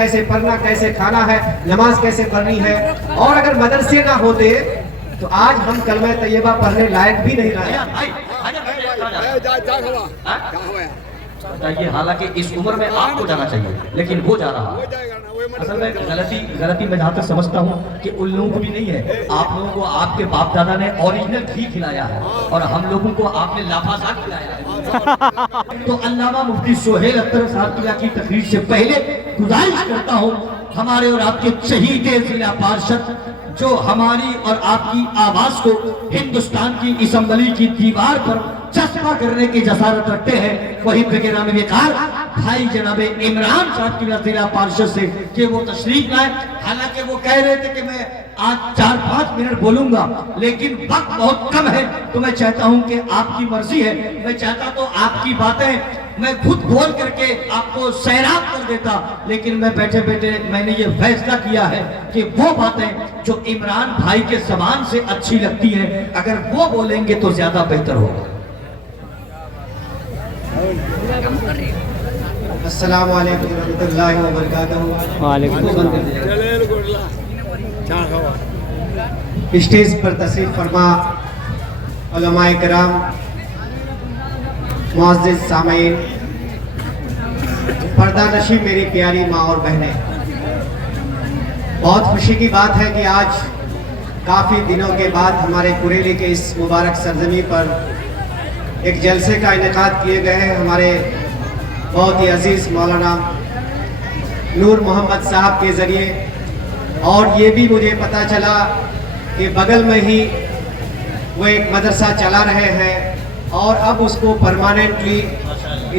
کیسے پڑھنا، کیسے کھانا ہے، نماز کیسے پڑھنی ہے. اور اگر مدرسے نہ ہوتے تو آج ہم کلمہ طیبہ پڑھنے لائق بھی نہیں رہے. بتائیے، حالانکہ اس عمر میں آپ کو جانا چاہیے لیکن وہ جا رہا. اصل میں غلطی میں جہاں تک سمجھتا ہوں کہ ان لوگوں کو بھی نہیں ہے. آپ لوگوں کو آپ کے باپ دادا نے اوریجنل گھی کھلایا ہے اور ہم لوگوں کو آپ نے لافازات کھلایا ہے. تو علامہ مفتی سہیل اختر صاحب کی تقریر سے پہلے گزارش کرتا ہوں ہمارے اور آپ کے شہید ضلع پارشد جو ہماری اور آپ کی آواز کو ہندوستان کی اسمبلی کی دیوار پر چسپاں کرنے کی جسارت رکھتے ہیں، وہی بغیر میں بیکار بھائی جناب عمران صاحب کی ضلع پارشد سے کہ وہ تشریف لائے. حالانکہ وہ کہہ رہے تھے کہ میں آج 4-5 منٹ بولوں گا لیکن وقت بہت کم ہے، تو میں چاہتا ہوں کہ آپ کی مرضی ہے. میں چاہتا تو آپ کی باتیں میں خود بول کر کے آپ کو سیراب کر دیتا، لیکن میں بیٹھے بیٹھے میں نے یہ فیصلہ کیا ہے کہ وہ باتیں جو عمران بھائی کے زبان سے اچھی لگتی ہیں اگر وہ بولیں گے تو زیادہ بہتر ہوگا. السلام علیکم ورحمۃ اللہ وبرکاتہ. اسٹیج پر تشریف فرما علماء کرام، معزز سامعین، پردہ نشین میری پیاری ماں اور بہنیں، بہت خوشی کی بات ہے کہ آج کافی دنوں کے بعد ہمارے کوریلی کے اس مبارک سرزمین پر ایک جلسے کا انعقاد کیے گئے ہیں. ہمارے بہت ہی عزیز مولانا نور محمد صاحب کے ذریعے، اور یہ بھی مجھے پتہ چلا کہ بغل میں ہی وہ ایک مدرسہ چلا رہے ہیں اور اب اس کو پرماننٹلی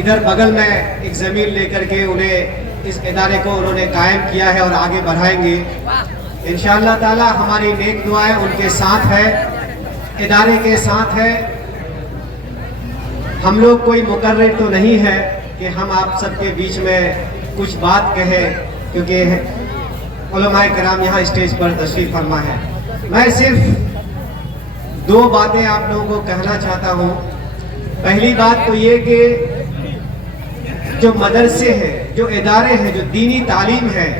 ادھر بغل میں ایک زمین لے کر کے انہیں اس ادارے کو انہوں نے قائم کیا ہے اور آگے بڑھائیں گے انشاءاللہ تعالی. ہماری نیک دعائیں ان کے ساتھ ہے، ادارے کے ساتھ ہے. ہم لوگ کوئی مقرر تو نہیں ہے کہ ہم آپ سب کے بیچ میں کچھ بات کہیں، کیونکہ علماء کرام یہاں اسٹیج پر تشریف فرما ہے. میں صرف 2 باتیں آپ لوگوں کو کہنا چاہتا ہوں. پہلی بات تو یہ کہ جو مدرسے ہیں، جو ادارے ہیں، جو دینی تعلیم ہے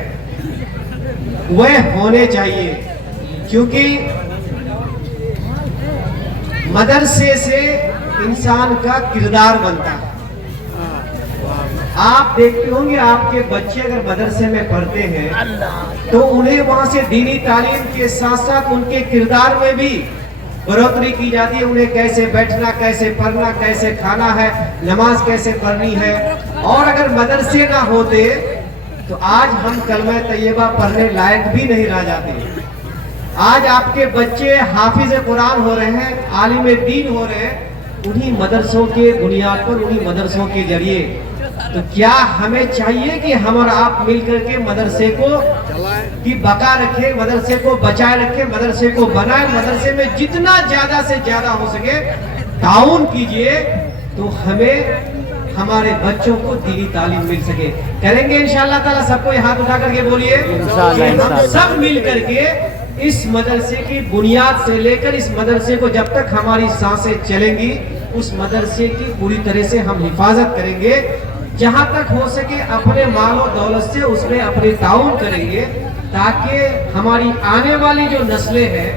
وہ ہونے چاہیے، کیونکہ مدرسے سے انسان کا کردار بنتا ہے. آپ دیکھتے ہوں گے آپ کے بچے اگر مدرسے میں پڑھتے ہیں تو انہیں وہاں سے دینی تعلیم کے ساتھ ساتھ ان کے کردار میں بھی بڑھوتری کی جاتی ہے. انہیں کیسے بیٹھنا، کیسے پڑھنا، کیسے کھانا ہے، نماز کیسے پڑھنی ہے. اور اگر مدرسے نہ ہوتے تو آج ہم کلمہ طیبہ پڑھنے لائق بھی نہیں رہ جاتے. آج آپ کے بچے حافظ قرآن ہو رہے ہیں، عالم دین ہو رہے ہیں انہی مدرسوں کے بنیاد پر، انہی مدرسوں کے ذریعے. تو کیا ہمیں چاہیے کہ ہم اور آپ مل کر کے مدرسے کو کی بقا رکھیں، مدرسے کو بچائے رکھیں، مدرسے کو بنائیں، مدرسے میں جتنا زیادہ سے زیادہ ہو سکے تعاون کیجئے تو ہمیں ہمارے بچوں کو دینی تعلیم مل سکے. کریں گے انشاءاللہ تعالیٰ؟ سب کو ہاتھ اٹھا کر کے بولیے کہ ہم سب مل کر کے اس مدرسے کی بنیاد سے لے کر اس مدرسے کو جب تک ہماری سانسیں چلیں گی اس مدرسے کی پوری طرح سے ہم حفاظت کریں گے. جہاں تک ہو سکے اپنے مال و دولت سے اس میں اپنے تعاون کریں گے تاکہ ہماری آنے والی جو نسلیں ہیں،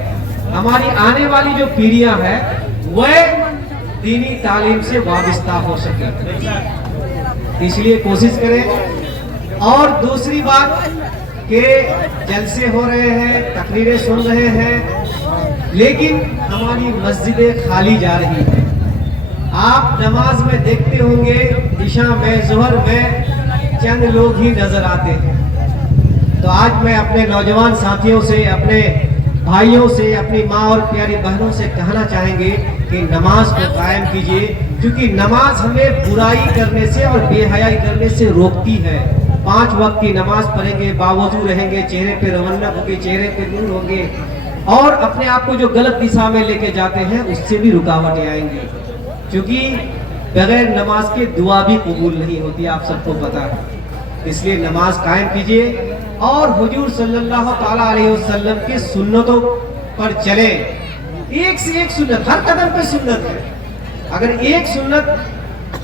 ہماری آنے والی جو پیڑھیاں ہیں وہ دینی تعلیم سے وابستہ ہو سکے. اس لیے کوشش کریں. اور دوسری بات کہ جلسے ہو رہے ہیں، تقریریں سن رہے ہیں، لیکن ہماری مسجدیں خالی جا رہی ہیں. آپ نماز میں دیکھتے ہوں گے عشاء میں، ظہر میں چند لوگ ہی نظر آتے ہیں. تو آج میں اپنے نوجوان ساتھیوں سے، اپنے بھائیوں سے، اپنی ماں اور پیاری بہنوں سے کہنا چاہیں گے کہ نماز کو قائم کیجئے، کیونکہ نماز ہمیں برائی کرنے سے اور بے حیائی کرنے سے روکتی ہے. 5 وقت کی نماز پڑھیں گے، باوضو رہیں گے، چہرے پہ رونق ہوگی، چہرے پہ نور ہوں گے، اور اپنے آپ کو جو غلط دشا میں لے کے جاتے ہیں اس سے بھی رکاوٹیں آئیں گی. کیونکہ بغیر نماز کے دعا بھی قبول نہیں ہوتی، آپ سب کو پتا ہے. اس لیے نماز قائم کیجئے اور حضور صلی اللہ تعالیٰ علیہ وسلم کی سنتوں پر چلیں. ایک سے ایک سنت، ہر قدم پہ سنت ہے. اگر ایک سنت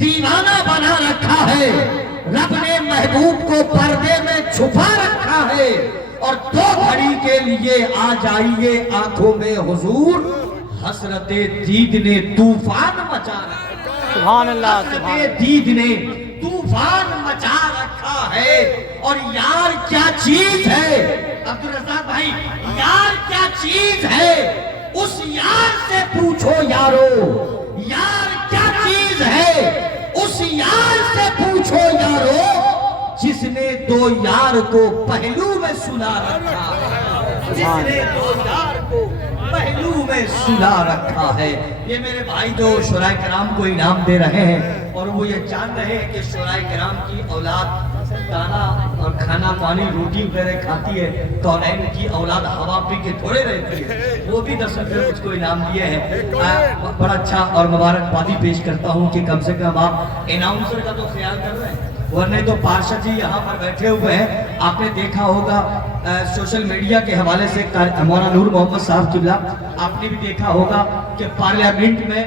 دیوانہ بنا رکھا ہے، رب نے محبوب کو پردے میں چھپا رکھا ہے، اور 2 گھڑی کے لیے آ جائیے آنکھوں میں حضور، حسرت دید نے طوفان مچا رکھا ہے، سبحان اللہ، سبحان حسرت دید نے طوفان مچا رکھا ہے۔ اور یار کیا چیز ہے عبدالرزاق بھائی، یار کیا چیز ہے، اس یار سے پوچھو یارو، یار کیا چیز ہے، اس یار سے پوچھو یارو، جس نے 2 یار کو پہلو میں سلا رکھا ہے، جس نے 2 یار کو پہلو میں سلا رکھا ہے۔ یہ میرے بھائی جو شورائے کرام کو انعام دے رہے ہیں، اور وہ یہ جان رہے ہیں کہ شورائے کرام کی اولاد دانا اور کھانا پانی روٹی وغیرہ کھاتی ہے، تو ان کی اولاد ہوا پی کے تھوڑے رہتی ہے، وہ بھی 10 روپے مجھ کو انعام دیے ہیں۔ بڑا اچھا اور مبارکبادی پیش کرتا ہوں کہ کم سے کم آپ اناؤنسر کا تو خیال کر رہے ہیں، ورنہ تو پارشد جی یہاں پر بیٹھے ہوئے ہیں۔ آپ نے دیکھا ہوگا سوشل میڈیا کے حوالے سے مولانا نور محمد صاحب قبلہ، آپ نے بھی دیکھا ہوگا کہ پارلیمنٹ میں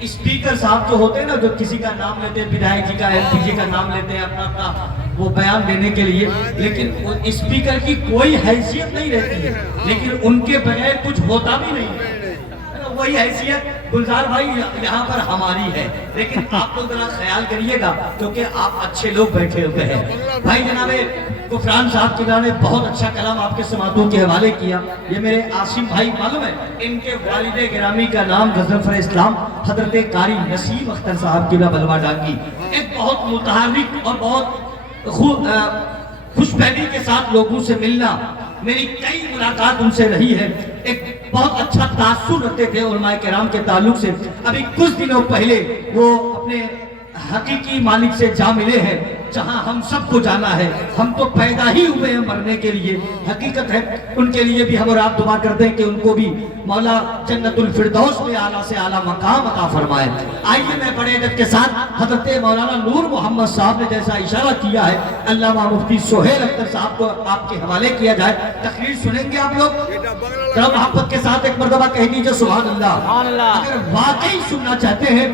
اسپیکر صاحب جو ہوتے ہیں نا، جو کسی کا نام لیتے ہیں، بدھائک جی کا، ایم پی جی کا نام لیتے ہیں اپنا وہ بیان دینے کے لیے، لیکن اسپیکر کی کوئی حیثیت نہیں رہتی ہے، لیکن ان کے بغیر کچھ ہوتا بھی نہیں ہے۔ وہی حیثیت گلزار بھائی یہاں پر ہماری ہے، لیکن آپ لوگ ذرا خیال کریے گا کیونکہ آپ اچھے لوگ بیٹھے ہوئے ہیں۔ بھائی جناب غفران صاحب کی نے بہت اچھا کلام آپ کے سماعتوں کے حوالے کیا۔ یہ میرے عاصم بھائی معلوم ہے، ان کے والد گرامی کا نام غضنفر اسلام حضرت قاری نسیم اختر صاحب کی بلوا ڈانگی، ایک بہت متحرک اور بہت خوش فہمی کے ساتھ لوگوں سے ملنا، میری کئی ملاقات ان سے رہی ہے، ایک بہت اچھا تاثر رکھتے تھے علماء کرام کے تعلق سے۔ ابھی کچھ دنوں پہلے وہ اپنے حقیقی مالک سے جا ملے ہیں، جہاں ہم سب کو جانا ہے، ہم تو پیدا ہی ہوئے ہیں مرنے کے لیے، حقیقت ہے۔ ان کے لیے بھی ہم اور آپ دعا کرتے ہیں کہ ان کو بھی مولا جنت الفردوس میں اعلیٰ سے اعلیٰ مقام عطا فرمائے۔ آئیے میں بڑے ادب کے ساتھ حضرت مولانا نور محمد صاحب نے جیسا اشارہ کیا ہے، علامہ مفتی سہیل اختر صاحب کو آپ کے حوالے کیا جائے۔ تقریر سنیں گے آپ لوگ؟ ذرا محبت کے ساتھ ایک مرتبہ کہہ دیجیے سبحان اللہ۔ سبحان اللہ۔ اگر واقعی سننا چاہتے ہیں